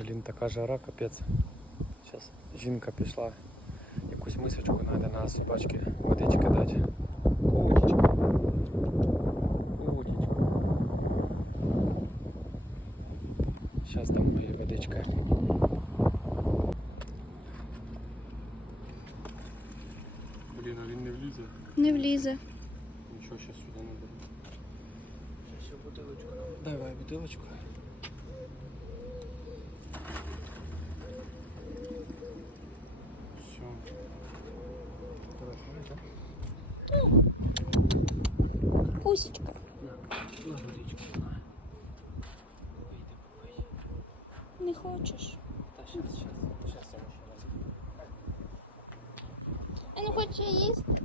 Блін, така жара, капець. Зараз жінка пішла, якусь мисочку треба на собачки водички дати. Утічка. Утічка. Зараз там моя водичка. Блін, а він не влізе? Не влізе. Нічого, зараз сюди не буде. Ще бутилочку. Давай бутилочку. Все. Пусечка. На водичку. Вийди, попий. Не хочеш? Та щас я можу. Я не хочу їсти.